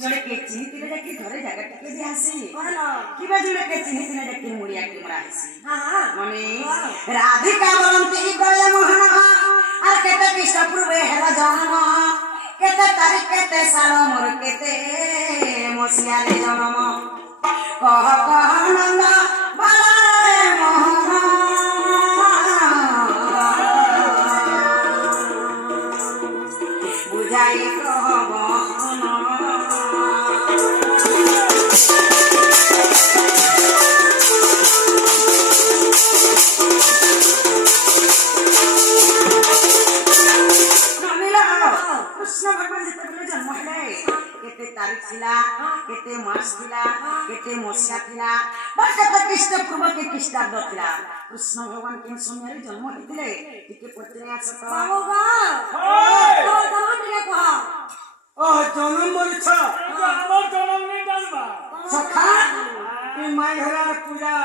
जड़े के चिन्हित जाके घरे जागा टिके दे आसी किबा जड़े के चिन्हित जाके मुड़िया के मुड़ा आसी मने राधिका बलंती गले मोहन आर केते कृष्ण पूर्वे हेला जन्म केते तारीख केते साल मोर केते मसिया रे जन्म कह कह नंद बाले मोहन बुझाई कहब कृष्ण भगवान जिते जन्म है केते तारीख थिला केते मास थिला केते मसिया थिला बा केते कृष्ण पूर्व के ख्रीष्टाब्द थिला कृष्ण भगवान के समय रे जन्म हेतिले टिके पत्रे आछ तो बाबूगा तो जन्म टिके कह ओ जन्म मरिछा हमर जन्म नहीं जानबा सखा ई माई घरा पूजा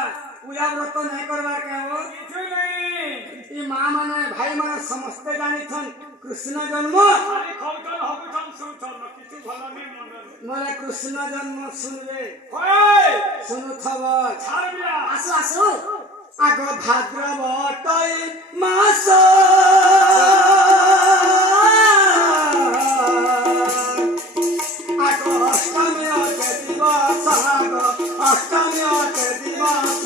व्रत नहीं करबा के हो किछु नहीं ई मां माने भाई माने समस्त जानि छन कृष्ण जन्म खाली खौतल हबुथन सुनथन किछु भलो नहीं मनन मोरे कृष्ण जन्म सुनबे होय सुनु थब छाड़बिया आसु आसु आगो भाद्रवतै मास आगो अष्टमी अते दिवस आगो अष्टमी अते दिवस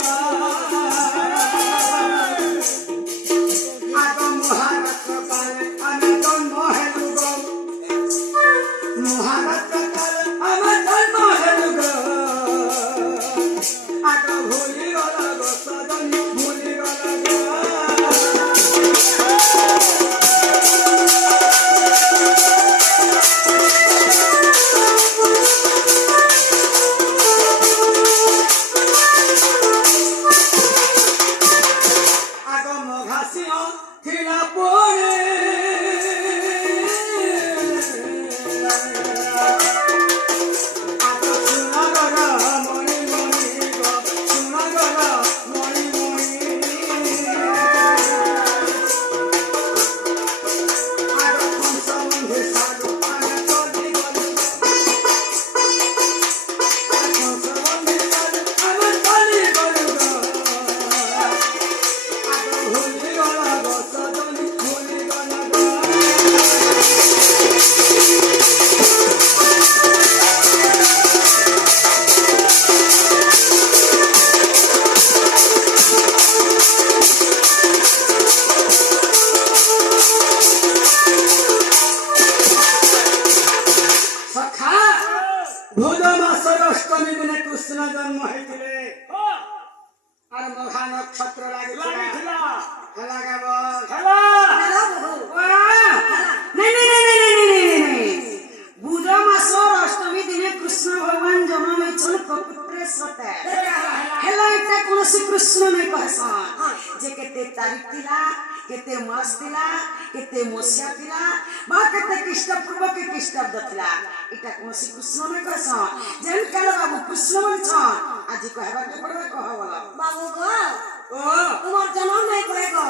आगो महाराष्ट्र काले आमे जन्म हेलु गो महाराष्ट्र काले आमे जन्म हेलु गो आगो भूली गला गो सदन भूली गला गो आगो मघासियो थिला पोरे आगो सुनगर मणि मणि गो सुनगर मणि मणि आगो कंसबंधे साधु आगे चली गली कंसबंधे साधु आगे चली गली गो आगो भूली गला गो सजनी भूली गला गो सखा भोज मासर अष्टमी दिने कृष्ण जन्म हेतिले हो आर मघा नक्षत्र लागिथिला लागिथिला लगाब खेला नहीं बुध मासर अष्टमी दिने कृष्ण भगवान जन्म होइछन पवित्रेश्वरते हेला एटा कोनोसी कृष्ण नहीं कहसन जे केते तारीख थिला केते मास थिला केते मसिया थिला बा केते कृष्ण पूर्व के ख्रीष्टाब्द थिला एटा कोनोसी कृष्ण नहीं कहसन जेन काल बाबू कृष्ण बोलछन आज कहबा के पड़बे कह बोला बाबू गो ओ तुम्हार जन्म नहीं करेगो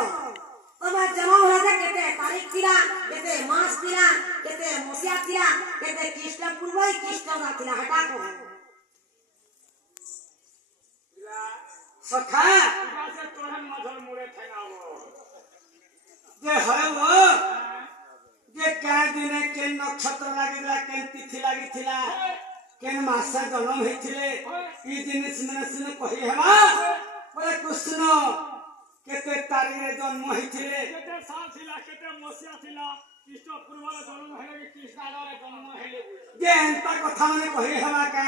तुम्हार जन्म होला केते तारीख थिला केते मास थिला केते मसिया थिला केते कृष्ण पूर्व कृष्ण थिला हटा को सखा से तोहन मधुर मुरे ठेंगावो जे है वो जे क्या दिने के नक्षत्र लागिला के तिथि लागिथिला केन मास जन्म हेथिले ई जिनिस मने सुने कहि हेमा बोले कृष्ण केते तारीख रे जन्म हेथिले केते साल थिला केते मसिया थिला कृष्ण पूर्व जन्म हेले कि कृष्ण आगे जन्म हेले जे एंता कथा माने कहि हेमा के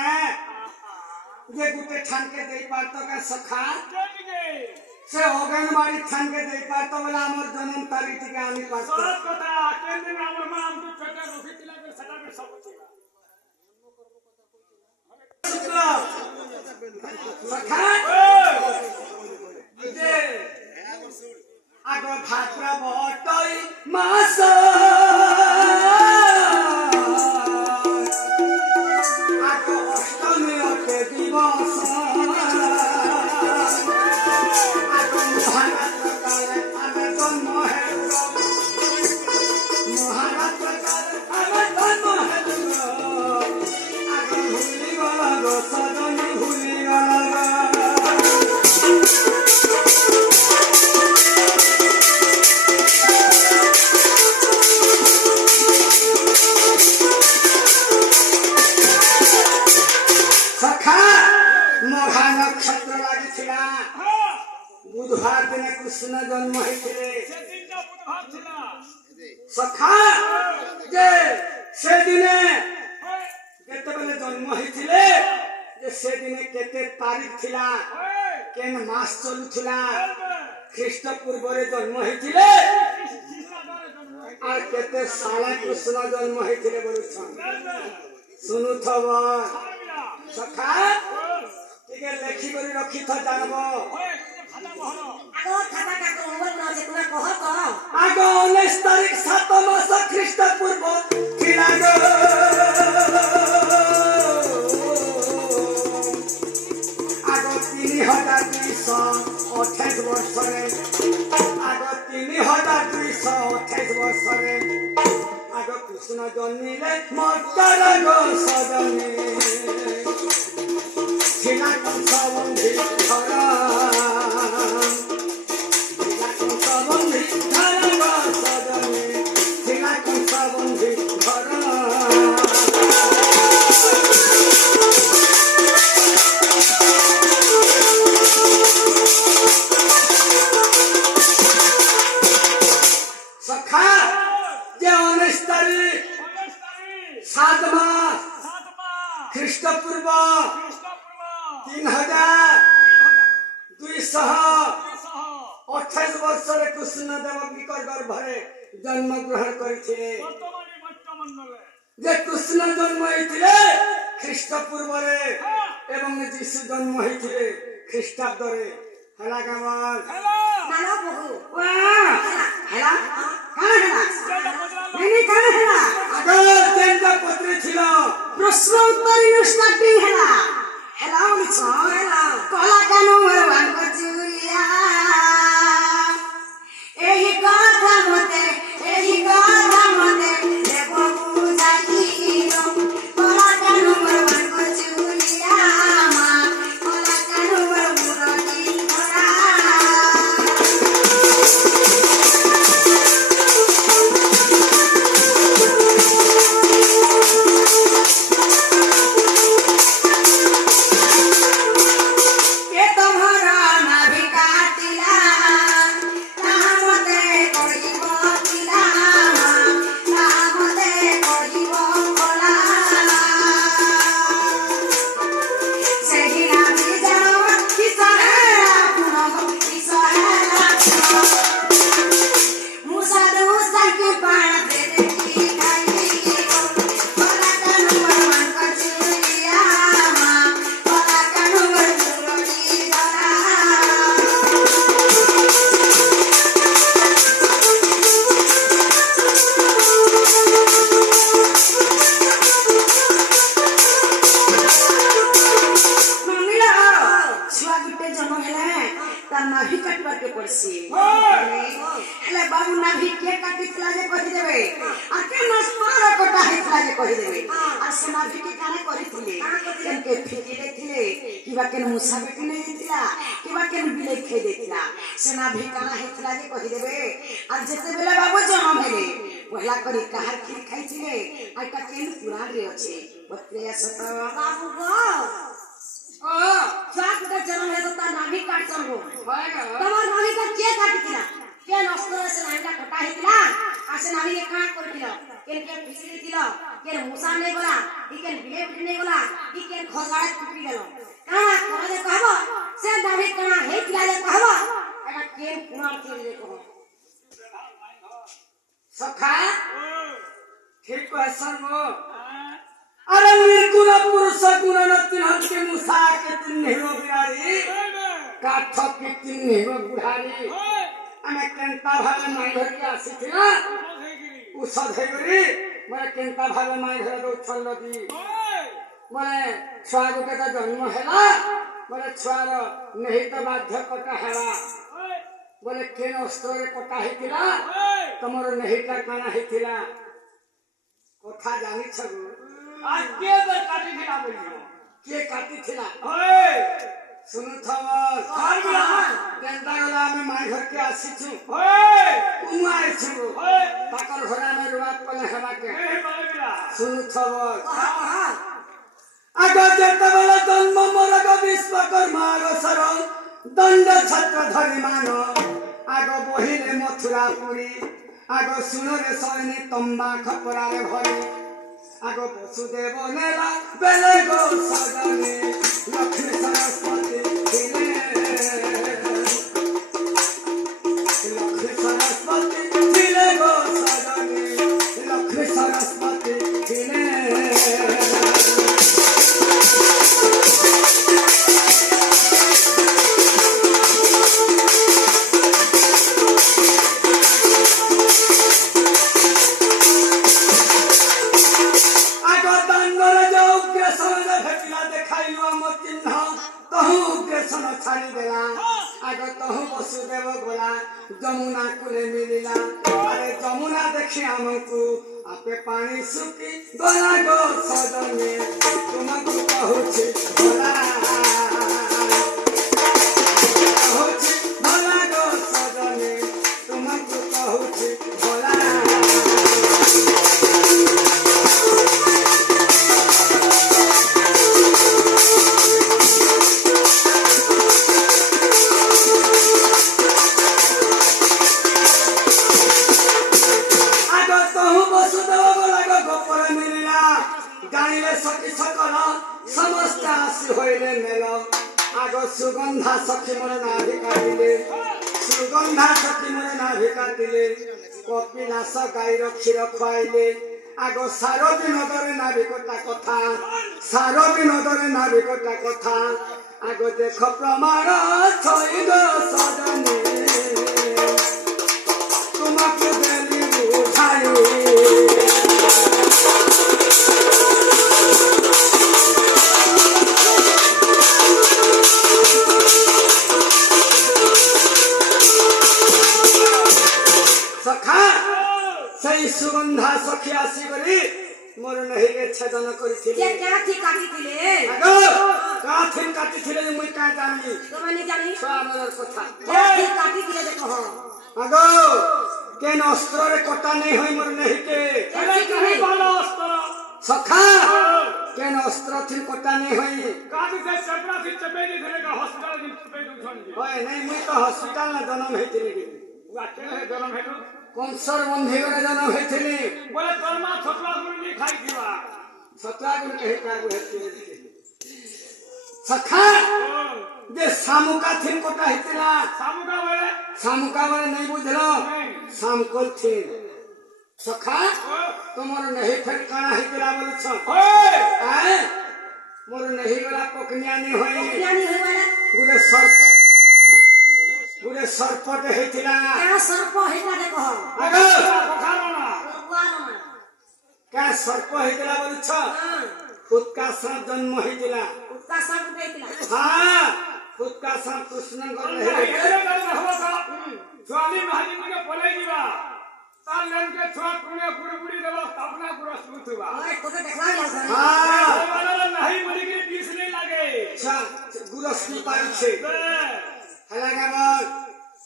जे गुटे ठान के देई पारतो का सखा केनिगे से অঙ্গনবাড়ি থানকে দেই পারতো বলে আমার জন্ম তারিখ থেকে আমি পারতো সব কথা কেন দিন আমার মা আমতু ছোট রুখিছিলা যে সেটা বে সব ছিলা শুক্র সখা যে আগ ভাদ্র বটই মাস আগ অষ্টমী অতে দিবস আগ মহারাত্র কালে আমি জন্ম হেল মহারাত্র কালে আমি জন্ম হেল আগ बुधवार दिन कृष्ण जन्म होइथिले से दिनटा बुधवार थिला सखा जे से दिने ओए केतेबेले जन्म होइथिले जे से दिने केते तारीख थिला ओए केन मास चलुथिला चलबे ख्रीष्ट पूर्वरे जन्म होइथिले कृष्ण द्वारा जन्म है আর কেতে সালা কৃষ্ণ জন্ম হয়েছিল বলছেন चलबे শুনু থবর आविया সখা টিকে লেখি করে রখি থ জানব ओए खाता बहरो আগত খাতা কাকো মোবাইল না আছে তোমরা কহ তো আগ 19 তারিখ 7 মাস খ্রিস্ট পূর্ব ছিলা গো আগ 3228 বছরে আগ 3228 বছরে আগ কৃষ্ণ জন্মিলে মর্তার গো সজনে ছিলা কংসবন্ধী ধরা ছিলা কংসবন্ধী ধরা গো সজনে ছিলা কংসবন্ধী ধরা সখা যে 19 তারিখ 19 तारीख 7 মাস 7 माह খ্রিস্টপূর্ব कृष्ण पूर्व 3228 বছরে কৃষ্ণ দেবকীর গর্ভরে জন্মগ্রহণ করেছিলেন বর্তমানে মধ্যমণ্ডলে যে কৃষ্ণ জন্ম হয়েছিল খ্রিস্টপূর্বরে এবং যিশু জন্ম হয়েছিল খ্রিস্টাব্দরে হেলা কেমন हेलो নানা বহু হেলা কানা হেলা चलो बदला নেই কানা হেলা আগের তিনটা পত্র ছিল প্রশ্ন উত্তর স্টার্টিং হেলা হেলা বলিছ হেলা কলা কেন ভগবান কচুরিয়া এই কথা মতে দেব বুঝাইল কলা কেন ভগবান কচুরিয়া মা কলা কেন মুরলি ধরা কে তোমারা নাভি কাটিলা তাহা মতে করিব পিলা তাহা মতে করিব খোলা সেই নাভি যাও কিসহেলা পুনঃ কিসহেলা মুসা দুসাকে পাড়াতে দেখি খাইলি কলা কানু ভগবান কচুরিয়া মা কলা কানু মুরলি ধরা ମମିଲା ଛୁଆ ଗୁଟେ ଜନ୍ମ ହେଲେ ତା ନାଭି କାଟିବାକେ ପଡସି ହେଲେ ବାବୁ ନାଭି କିଏ କାଟିଥିଲା ଯେ କହିଦେବେ ଆଉ କେ ନଷ୍ଟର କଟା ହେଇଥିଲା ଯେ କହିଦେବେ ଆଉ ସେ ନାଭି କି କାଣା କରିଥିଲେ କେନକେ ଫିକି ଦେଇଥିଲେ କିବା କେନ ମୂଷା ବେଟି ନେଇଥିଲା କିବା କେନ ବିଲେଇ ଖାଇ ଦେଇଥିଲା ସେ ନାଭି କାଣା ହେଇଥିଲା ଯେ କହିଦେବେ ଆଉ ଯେତେବେଳେ ବାବୁ ଜନ୍ମ ହେଲେ ପହଲା କରି କାହାର କ୍ଷୀର ଖାଇଥିଲେ ଆଉ ଏଟା କେନ ପୁରାଣରେ ଅଛି ବତ୍ରେ ସତ বাবু গো ଛୁଆ ଗୋଟେ ଜନ୍ମ ହେଲେ ତ ତା ନାଭି କାଟସନ୍ ଗো ତମର ନାଭି କା କିଏ କାଟିଥିଲା କିଏ ନଷ୍ଟ ସେ ନାଭିଟା କଟା ହେଇଥିଲା ଆଉ ସେ ନାଭିକେ କାଣା କରିଥିଲ କେନ କେ ଫିସି ଦେଇଥିଲ କେନ ମୂଷା ନେଇ ଗଲା ଇ କେନ ବିଲେଇ ଫିଟି ନେଇ ଗଲା ଇ କେନ ଖସାଳେ ଟୁଟି ଗଲ କାଣା କହ ଯେ कहब ସେ ନାଭି କାଣା ହେଇଥିଲା ଯେ कहब ଏଟା କେନ ପୁରାଣ ଥିଲେ ଯେ କହ সখা ओए ঠিক কইছন গো আরে নির্গুণ পুরুষ গুণ নতিন হচ্ছে মুসা কে তিন হিরো বিরারি কাঠ কি তিন হিরো বুড়ারি ओए আমি কেনতা ভাবে মাই ধরকে আসিছিলা উষদ হেগরি মানে কেনতা ভাবে মাই ধরে দৌছল নদী ओए মানে ছুয়া গোটে তো জন্ম হেলা মানে ছুয়ার নেহিত বাধ্য কটা হেলা ओए বলে কেন অস্ত্রে কটা হইতিলা ओए তোমার নেহিটা কানা হইতিলা কথা জানিছ গো आज के तो काटी खिला बोलियो কে কাটিছিলা ओए শুনুথব হারবিলা কেনতা গলা আমি মাই ঘরকে আসিছু ओए কুনু আইছু ओए তাকর ঘরে আমি রুয়াত কলে হেবাকে ए बालबिला শুনুথব কহ আগ যেতবেলে জন্ম মরগ বিশ্বকর্মার শরণ दंड छत्र धरि मान आग बहिले मथुरा पुरी आग सुनरे सैनी तंबा खपरारे भरी आग वसुदेव नेला बेले गो सजने लक्ष्मी सरस्वती ଥିଲେ लक्ष्मी सरस्वती ଥିଲେ गो सजने लक्ष्मी सरस्वती ଥିଲେ छाड़ी देला आग तहु वसुदेव गोला जमुना कुले मिलिला अरे जमुना देखी हमको आपे पानी सुखी गोला गो सजने तुमको कहूछि गोला कहूछि गोला गो सजने तुमको कहूछि गोला समस्त आसी होइले मेल आग सुगंधा सखी मोर नाभि काटिले सुगंधा सखी मोर नाभि काटिले कपिलास गाईर क्षीर खुआइले आग सारदी नदरे नाभि कटा कथा सारदी नदरे नाभि कटा कथा आग देख प्रमाण छइग सजने तुमको देली बुझाई सुगंधा सखी आसी करी मोर नहीं के छेदन करिथिले जे काठी काटिथिले आगो काठी काटिथिले मुई का जानि तमे नि जानि स्वामर कथा काठी काटिथिले देखो आगो केन अस्त्र रे कटा नहीं होई मोर नहीं के अरे कहीं बालो अस्त्र सखा केन अस्त्र थिन कटा नहीं होई काटी से चपरा से चपेली धरेगा हॉस्पिटल में चपेली उठोंगे होय नहीं मुई तो हॉस्पिटल ना जन्म हेतिले वा केले जन्म हेतु कंसर बंधी करे जन्म हेतिले बोले कर्मा छतरा गुण नहीं खाई दिवा छतरा गुण कहे का हेतिले सखा जे सामुका थिन कोटा हेतिला सामुका वाले नहीं बुझलो सामकोल थिन सखा तुमर नहीं फेर काना हेतिला बोल छ हैं मोर नहीं वाला पकनियानी होई ज्ञानी होय वाला गुरे सर्पटे हेतिला क्या सर्प हेला देखो आगो पखारोना क्या सर्प हेतिला बोल छ खुदका साथ जन्म हेतिला उसका सब देतिला हां खुदका साथ कृष्ण कर रहे स्वामी महाजी के बोले दिवा तार लेन के छुआ पुणे पुड़ी देवा अपना गुरस मुथुवा ओए तो देखला जा हां वाला नहीं बोली के बीस नहीं लागे अच्छा गुरस की पाई छे हला गामल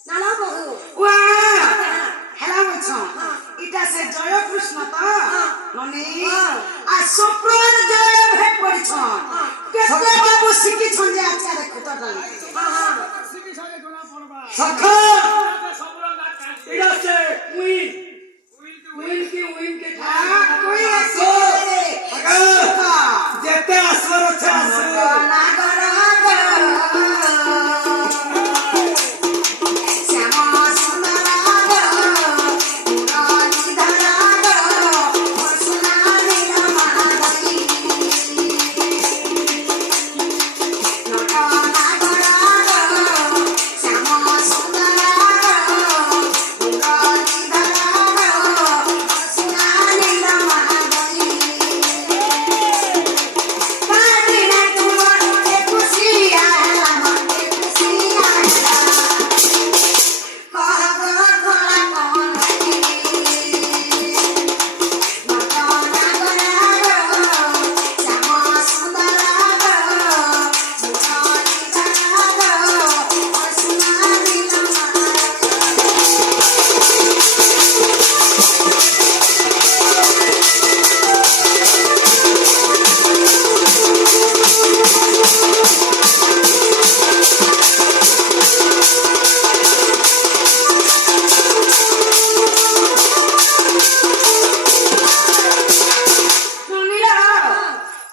नाला बहु वाह हेला बोछ इटा से जय कृष्ण त मने आ सप्राण जय भेट पड़ी छ केते बाबू सिकी छन जे अच्छा देखो त हां हां सिकी छले जोना पड़बा सखा सबरो ना काटी इड़ा से उइन के आ कोई ऐसे अगर जेते असवर छे असवर ना करा सुंदर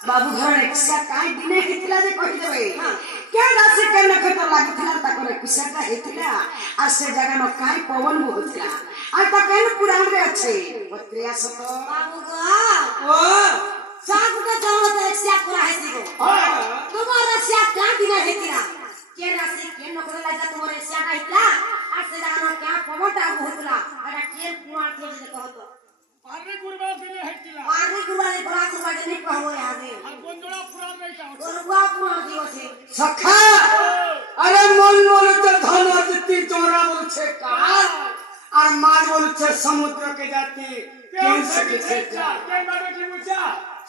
बाबू घर एकसा काई दिने हेतिला जे कहि देबे के राशि के नक्षत्र लागिथिला ताकर कुसाटा हेतिला आ से जगह न काई पवन होतिला आ ता केन पुराण रे अछि बत्रिया सत बाबू गो ओ साग के जलो तो एकसा पूरा हेतिगो तुम्हारा से क्या दिना हेतिला के राशि के नखरे लागा तुम्हारे से का हेतिला आ से जगह न क्या पवटा होतिला अरे के कुआर थे जे कहतो पार्ले गुरबा दिने हेतिला पानी गुबारे बड़ा गुबारे नहीं कहबो आगे আর বন্ধুরা পুরাণ নাই কাও गोरुआ कुआर दिवसे सखा अरे मन बोलते धन अतिथि तोरा बोलछे काल और मार बोलछे समुद्र के जाती केन से के जा কে মানে কি বুঝা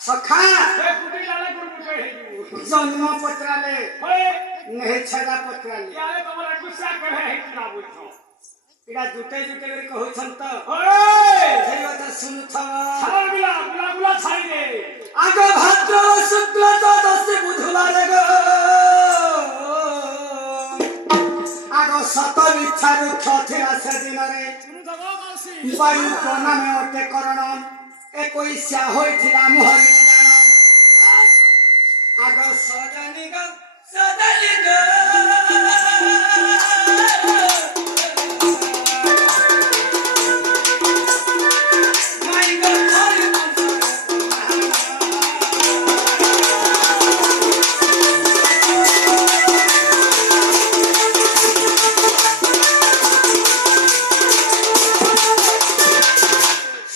सखा এ কুটি লালা গুরু মুকে হেইবু जन्म पत्राले হয়ে नहीं छदा पत्राले यारे তোমার গুসা করে হেতিলা বুঝছো इडा जुटे जुटे करे कहू छन त হয়ে সেই কথা सुनु था ছাড় বিলা গুলা গুলা ছাই দে आगो भाद्र शुक्ल द्वादशी बुधवार गो आगो सत मिथ्या रुक्ष थिला से दिन रे শুনু দাও মাসি वायु कोना में ओटे करण 21 होइथिला मोहरी आगो सजनी गो माई गो हरि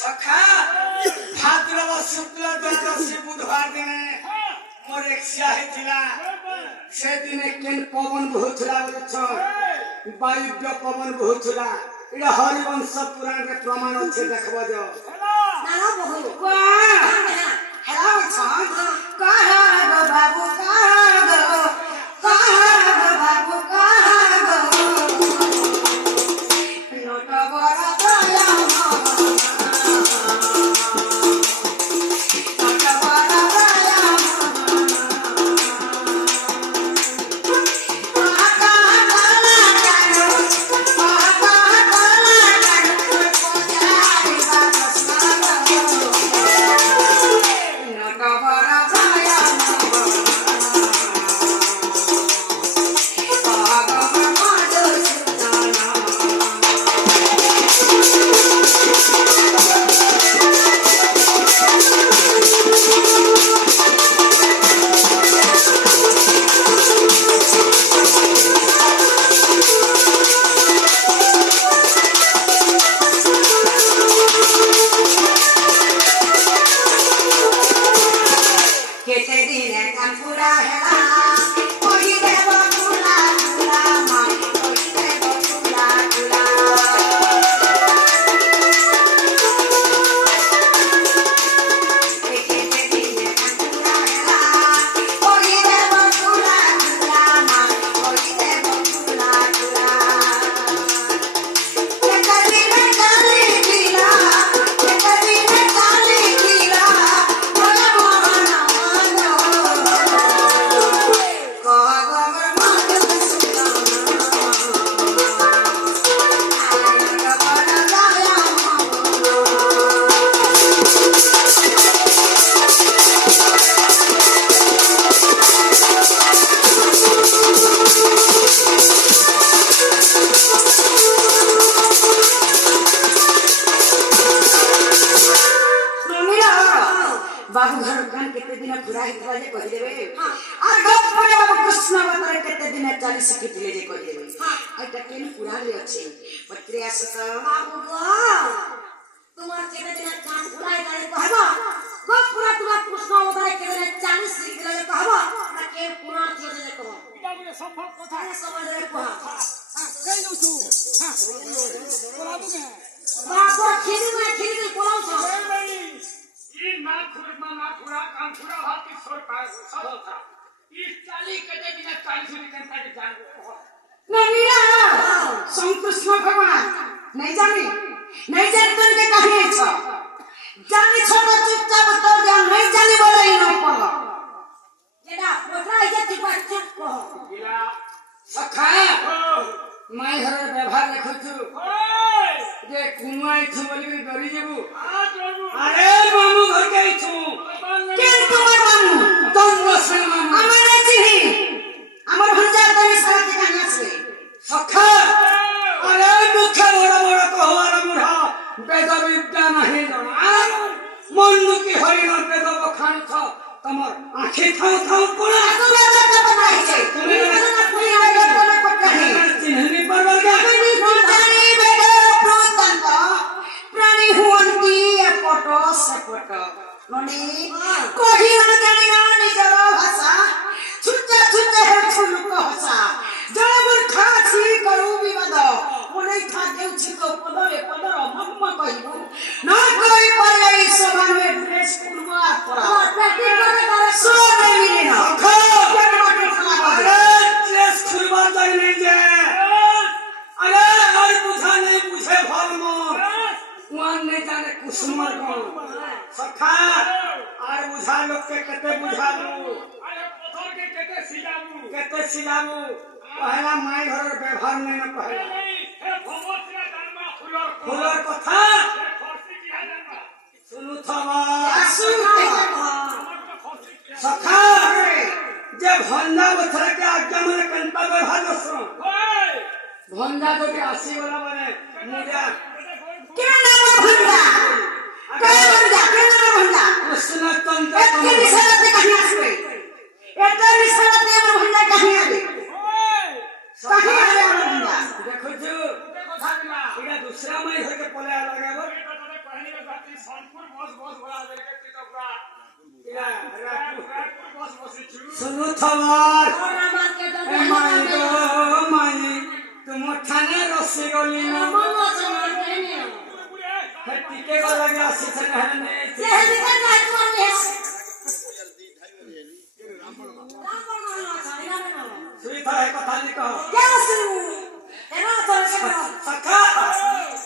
सखा भाद्रव शुक्ल द्वादशी बुधवार दिने मोर एकसिया हेतिला से दिने केन पवन बहुथुला बोलछ वायुव्य पवन बहुथुला इडा हरिवंश पुराण रे प्रमाण अछि देखबो जो नाना बहु वाह हेलो छन कहा गो बाबू कहा गो बाबू कहा गो लोट बड़ा दया बाबू घर कान केते दिन पूरा हितला जे कहि देबे आ गप पड़े बाबू कृष्ण बातरे केते दिन 40 कितले जे कहि देबे आइटा केन पूरा ले अछि पत्रिया सत बाबू गो तुम्हार केते दिन कान उड़ाई गले कहबो गप पूरा तुम्हार कृष्ण उड़ाई केते दिन 40 कितले जे कहबो ना के पूरा थे जे कहबो বাবুরে সম্ভব কথা थाने समझ रे कहबो কই যাউছু হ্যাঁ বলা তুমি बाबू खिरी बोलाउ छ এই ভাই ই না খুরমা না খুরা কান খুরা হাতি সর পায় সব था ই চালি কেটে দিনে 40 দিন কাটে জানবো नमीरा संकृष्ण भगवान नहीं जानी के कहे छ जानी छोड़ो चुपचाप तो जा नहीं जानी बोले न पड़ो जेडा पोटरा इजे चुप कह গিলা सखा ও माई घर व्यवहार देखछु ওই जे कुमाई छु बोली डरी जेबू आ চলবো अरे मामू घर के छु के तुम्हार मामू আখে থাও থাও পড়া তুমি কথা কথা হইছে তুমি কথা তুমি আগে কথা কথা হে চিহ্নি পারবা প্রাণী বেদ প্রতন্ত প্রাণী হুয়ন্তি এপট সেপট ননি কহি ন জানি না নিজর ভাষা ছুটে ছুটে হেছু লোক ভাষা জনমন খাছি করু বিবাদ মনে থা দেউছি তো পদরে পদর মম্ম কহিবু না কই পারে এই সভানে ড্রেস কুলবা পড়া প্র্যাকটিস করে করে সোনে মিলে না কেন মাটি খানা করে अरे ड्रेस खुलवा तक नहीं जे अरे और बुझा नहीं बुझे फल मो वन नहीं जाने कुसुमर को सखा और बुझा लोग के कते बुझा लू अरे पत्थर के केते सिजाबू कते सिलाबू पहला माई घर व्यवहार नहीं न पहला नहीं हे भगवतीरा जन्मा फुलर फुलर कथा खर्ची की है जन्मा सुनु थवा আসু हमर को खर्ची की सखा जे भंडा बथरा के आज्ञा मन कंता व्यवहार दसो ओए भंडा तो के आसी वाला बने मुजा কে নাম ভন্ডা কে ভন্ডা কে নাম ভন্ডা कृष्ण तंत्र এত বিশালতে কাহি আসবে এত বিশালতে আমার ভন্ডা কাহি আবে ओए কাহি আবে আমার ভন্ডা देखो जो देखो थाकला इड़ा दूसरा माई घर के पले आ लगे बो ये तो पहली बार जाती सोनपुर बस बड़ा देर के पिटकरा इड़ा रातू रायपुर बस छु सुनु थवार और আমার কে ए দাদা माई गो माई तुम ठाने रसी गली ना মন আছে না কেনে पूरे है टिके को लगे आसी से कहने সে হেদিকে যাই তোমার হে রাম বর্ণ আছে না না सुई था है कथा नहीं कहो কে আসু এরা তো কে सखा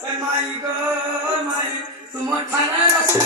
ए माई गो माई तुम ठाने रसी